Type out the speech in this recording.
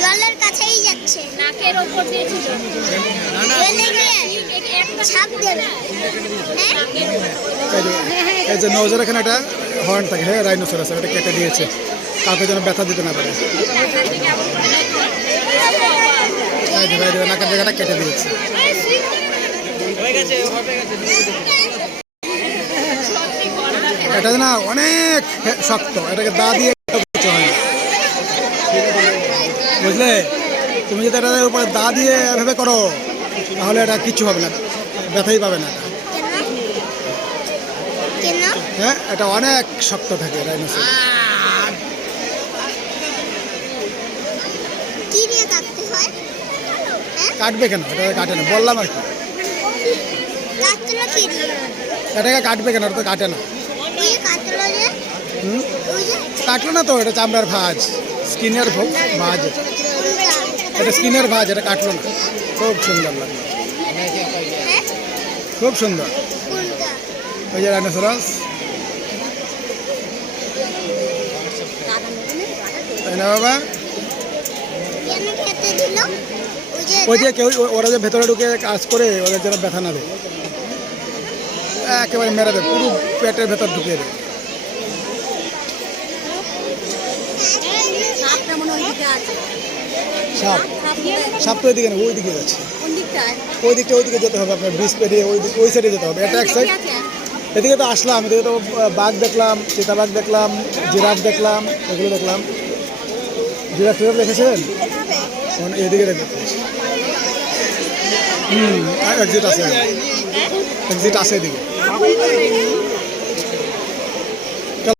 জলের কাছেই যাচ্ছে, নাকের উপর দিয়ে ছাপ দেবে। এই যে নজর এখানে একটা হর্ন থাকে, হ্যাঁ রাইনোসরাস, এটা কেটে দিয়েছে কাউকে যেন ব্যথা দিতে না পারে। নাকের জায়গাটা কেটে দিয়েছে। এটা না অনেক শক্ত, এটাকে দা দিয়ে কিছু হয় না, বুঝলে? তুমি যদি এটার উপরে দা দিয়ে এভাবে করো তাহলে এটা কিচ্ছু হবে না, ব্যথাই পাবে না। হ্যাঁ, এটা অনেক শক্ত থাকে রাইনোসরাস। কাটবে কেন? এটা কাটে না, বললাম আর কি। এটাকে কাটবে কেন? এটা তো কাটে না। কাটলো না তো, এটা চামড়ার ভাঁজ, স্কিনের ভাঁজ। এটা স্কিনের ভাঁজ, এটা কাটলো না। খুব সুন্দর লাগলো, খুব সুন্দর। ওই যে রাইনোসরাস, তাই না বাবা? ওই যে কেউ ওরা যে ভেতরে ঢুকে কাজ করে, ওদের যেন ব্যথা না দেয়, একেবারে মেরে দেয়, পুরো পেটের ভেতর ঢুকিয়ে দেয়। সাপ, সাপ তো ওইদিকে না, ওই দিকে যাচ্ছে, ওই দিকে যেতে হবে আপনার, ব্রিজ পেরিয়ে ওই সাইডে যেতে হবে। এটা এক সাইড, এদিকে তো আসলাম, এদিকে তো বাঘ দেখলাম, চিতাবাঘ দেখলাম, জিরাফ দেখলাম, এগুলো দেখলাম। জিরাফ টিরাফ দেখেছেন? এদিকে দেখতে এক্সিট আছে, এদিকে।